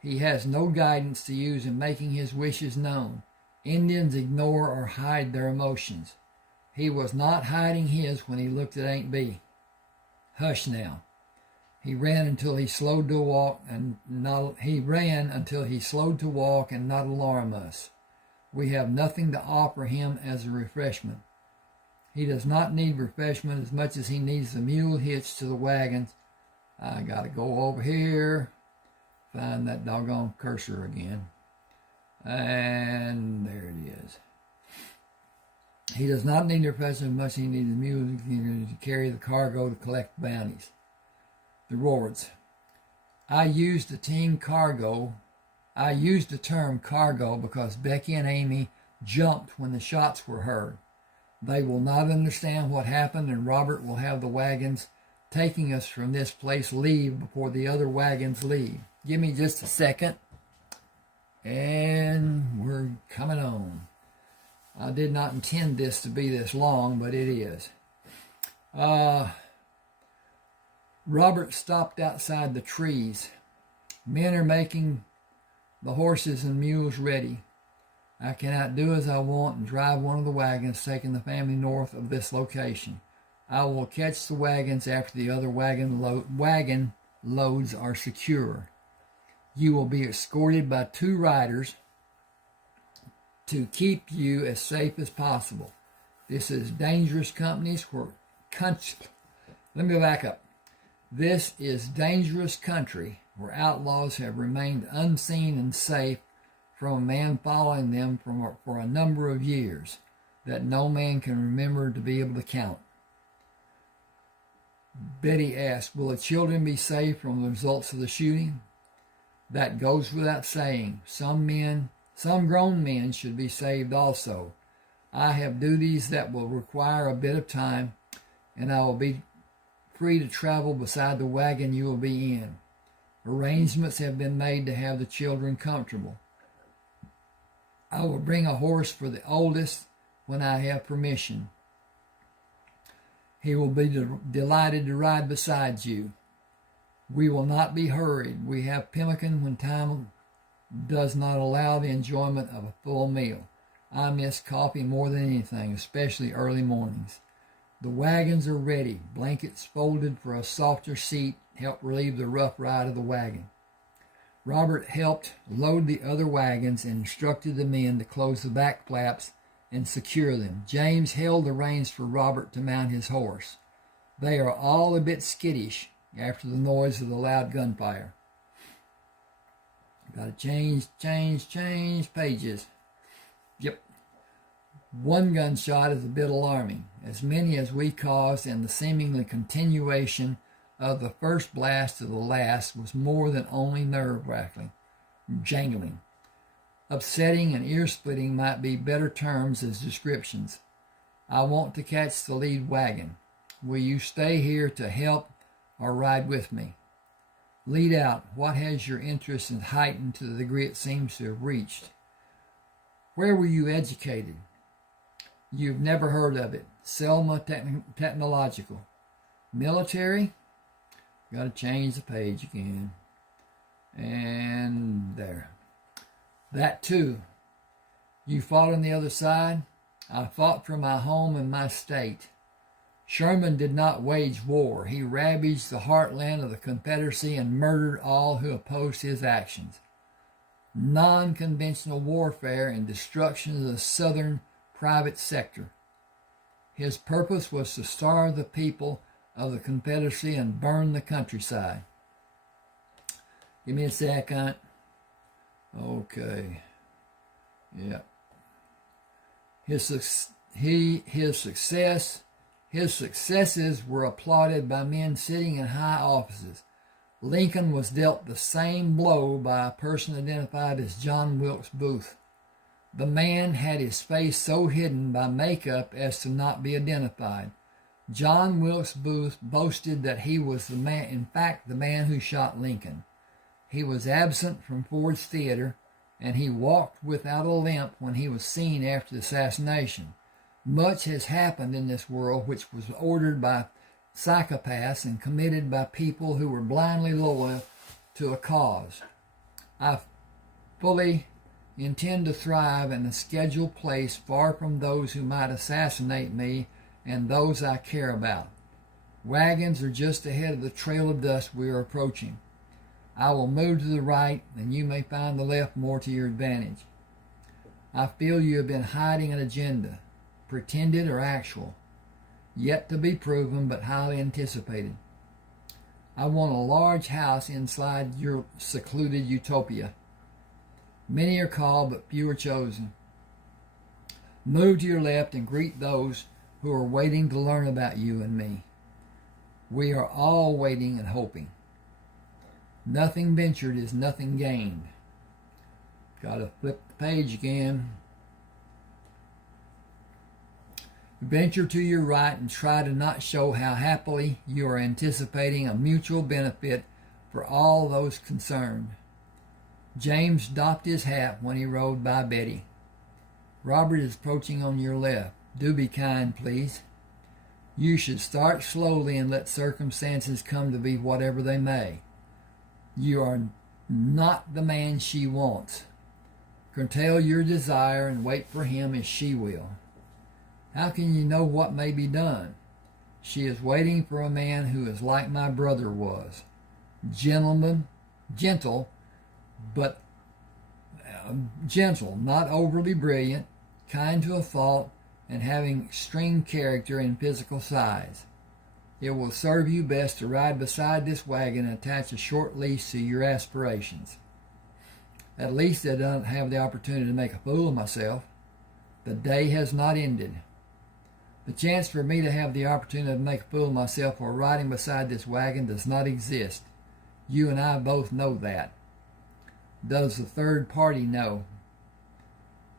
He has no guidance to use in making his wishes known. Indians ignore or hide their emotions. He was not hiding his when he looked at Aunt Bee. Hush now. He ran until he slowed to walk and not alarm us. We have nothing to offer him as a refreshment. He does not need refreshment as much as he needs the mule hitched to the wagons. I gotta go over here, find that doggone cursor again. And there it is. He does not need refreshment as much as he needs the mule to carry the cargo to collect bounties. The Roards. I used the term cargo because Becky and Amy jumped when the shots were heard. They will not understand what happened, and Robert will have the wagons taking us from this place leave before the other wagons leave. Give me just a second, and we're coming on. I did not intend this to be this long, but it is. Robert stopped outside the trees. Men are making the horses and mules ready. I cannot do as I want and drive one of the wagons taking the family north of this location. I will catch the wagons after the other wagon loads are secure. You will be escorted by 2 riders to keep you as safe as possible. This is dangerous companies where Let me go back up. This is dangerous country where outlaws have remained unseen and safe from a man following them for a number of years that no man can remember to be able to count. Betty asked, will the children be safe from the results of the shooting? That goes without saying. Some grown men should be saved also. I have duties that will require a bit of time, and I will be free to travel beside the wagon you will be in. Arrangements have been made to have the children comfortable. I will bring a horse for the oldest when I have permission. He will be delighted to ride beside you. We will not be hurried. We have pemmican when time does not allow the enjoyment of a full meal. I miss coffee more than anything, especially early mornings. The wagons are ready. Blankets folded for a softer seat help relieve the rough ride of the wagon. Robert helped load the other wagons and instructed the men to close the back flaps and secure them. James held the reins for Robert to mount his horse. They are all a bit skittish after the noise of the loud gunfire. Got to change pages. Yep. One gunshot is a bit alarming. As many as we caused, and the seemingly continuation of the first blast to the last was more than only nerve-wracking, jangling. Upsetting and ear-splitting might be better terms as descriptions. I want to catch the lead wagon. Will you stay here to help or ride with me? Lead out. What has your interest heightened to the degree it seems to have reached? Where were you educated? You've never heard of it. Selma Technological. Military? Got to change the page again. And there. That too. You fought on the other side? I fought for my home and my state. Sherman did not wage war. He ravaged the heartland of the Confederacy and murdered all who opposed his actions. Non-conventional warfare and destruction of the Southern private sector. His purpose was to starve the people of the Confederacy and burn the countryside. Give me a second. Okay. Yeah. His successes were applauded by men sitting in high offices. Lincoln was dealt the same blow by a person identified as John Wilkes Booth. The man had his face so hidden by makeup as to not be identified. John Wilkes Booth boasted that he was the man, in fact, the man who shot Lincoln. He was absent from Ford's Theater, and he walked without a limp when he was seen after the assassination. Much has happened in this world which was ordered by psychopaths and committed by people who were blindly loyal to a cause. I fully intend to thrive in a scheduled place far from those who might assassinate me and those I care about. Wagons are just ahead of the trail of dust we are approaching. I will move to the right, and you may find the left more to your advantage. I feel you have been hiding an agenda, pretended or actual, yet to be proven but highly anticipated. I want a large house inside your secluded utopia. Many are called, but few are chosen. Move to your left and greet those who are waiting to learn about you and me. We are all waiting and hoping. Nothing ventured is nothing gained. Got to flip the page again. Venture to your right and try to not show how happily you are anticipating a mutual benefit for all those concerned. James doffed his hat when he rode by Betty. Robert is approaching on your left. Do be kind, please. You should start slowly and let circumstances come to be whatever they may. You are not the man she wants. Curtail your desire and wait for him as she will. How can you know what may be done? She is waiting for a man who is like my brother was. Gentle, but gentle, not overly brilliant, kind to a fault, and having extreme character and physical size. It will serve you best to ride beside this wagon and attach a short leash to your aspirations. At least I don't have the opportunity to make a fool of myself. The day has not ended. The chance for me to have the opportunity to make a fool of myself while riding beside this wagon does not exist. You and I both know that. Does the third party know?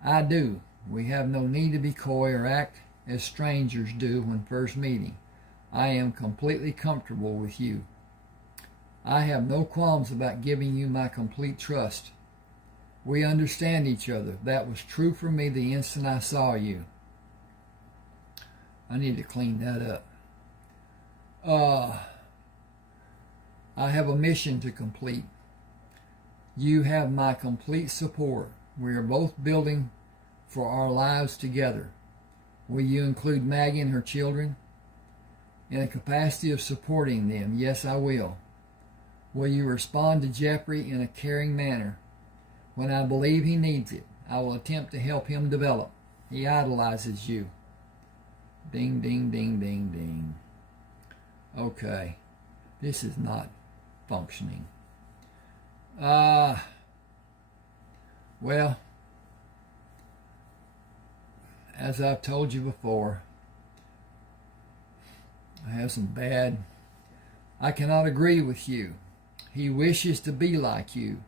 I do. We have no need to be coy or act as strangers do when first meeting. I am completely comfortable with you. I have no qualms about giving you my complete trust. We understand each other. That was true for me the instant I saw you. I need to clean that up. I have a mission to complete. You have my complete support. We are both building for our lives together. Will you include Maggie and her children? In the capacity of supporting them, yes, I will. Will you respond to Jeffrey in a caring manner? When I believe he needs it, I will attempt to help him develop. He idolizes you. Ding, ding, ding, ding, ding. Okay. This is not functioning. Well, as I've told you before, I have some bad... I cannot agree with you. He wishes to be like you.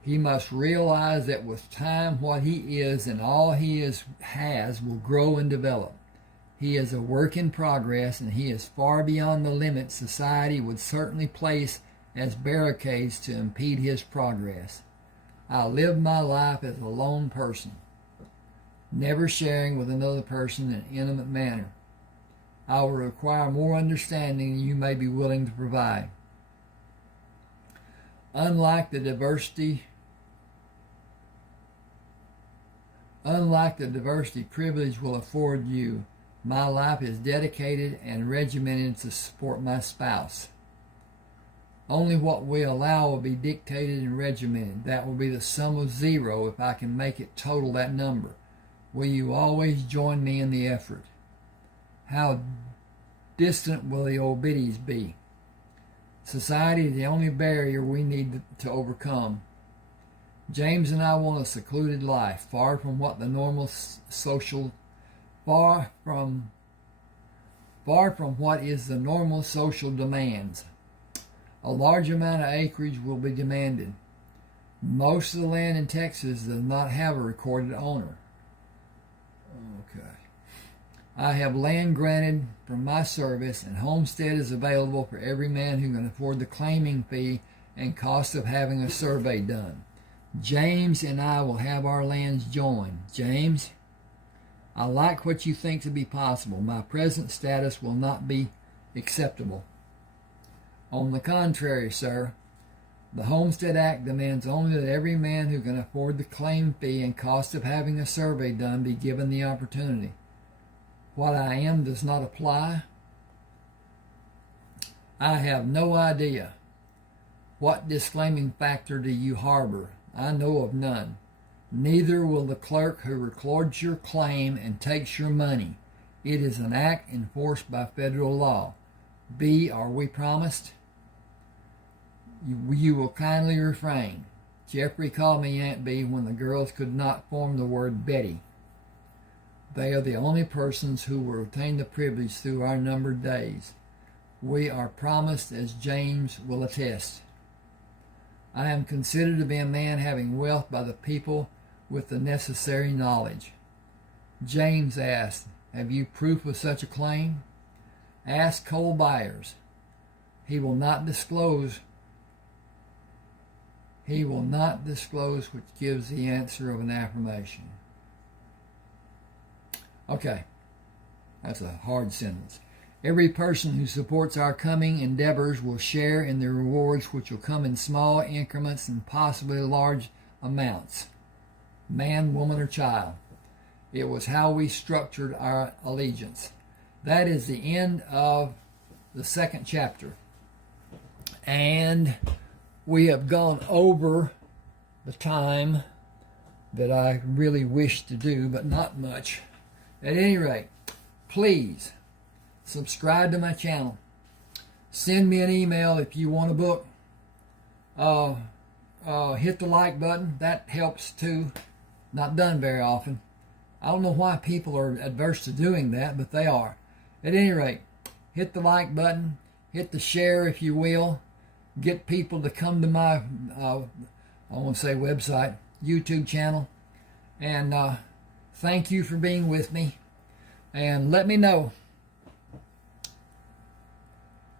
He must realize that with time what he is and all he has will grow and develop. He is a work in progress, and he is far beyond the limits society would certainly place as barricades to impede his progress. I live my life as a lone person, never sharing with another person in an intimate manner. I will require more understanding than you may be willing to provide. Unlike the diversity privilege will afford you, my life is dedicated and regimented to support my spouse. Only what we allow will be dictated and regimented. That will be the sum of zero if I can make it total that number. Will you always join me in the effort? How distant will the old biddies be? Society is the only barrier we need to overcome. James and I want a secluded life, far from what the normal far from what is the normal social demands. A large amount of acreage will be demanded. Most of the land in Texas does not have a recorded owner. Okay. I have land granted from my service, and homestead is available for every man who can afford the claiming fee and cost of having a survey done. James and I will have our lands joined. James, I like what you think to be possible. My present status will not be acceptable. On the contrary, sir, the Homestead Act demands only that every man who can afford the claim fee and cost of having a survey done be given the opportunity. What I am does not apply. I have no idea. What disclaiming factor do you harbor? I know of none. Neither will the clerk who records your claim and takes your money. It is an act enforced by federal law. B, are we promised? You will kindly refrain. Jeffrey called me Aunt B when the girls could not form the word Betty. They are the only persons who will retain the privilege through our numbered days. We are promised, as James will attest. I am considered to be a man having wealth by the people with the necessary knowledge. James asked, have you proof of such a claim? Ask Cole Byers. He will not disclose which gives the answer of an affirmation. Okay, that's a hard sentence. Every person who supports our coming endeavors will share in the rewards, which will come in small increments and possibly large amounts. Man, woman, or child. It was how we structured our allegiance. That is the end of the second chapter. And we have gone over the time that I really wish to do, but not much. At any rate, please subscribe to my channel. Send me an email if you want a book. Hit the like button. That helps too. Not done very often. I don't know why people are adverse to doing that, but they are. At any rate, hit the like button. Hit the share if you will. Get people to come to my, I won't say website, YouTube channel. And thank you for being with me. And let me know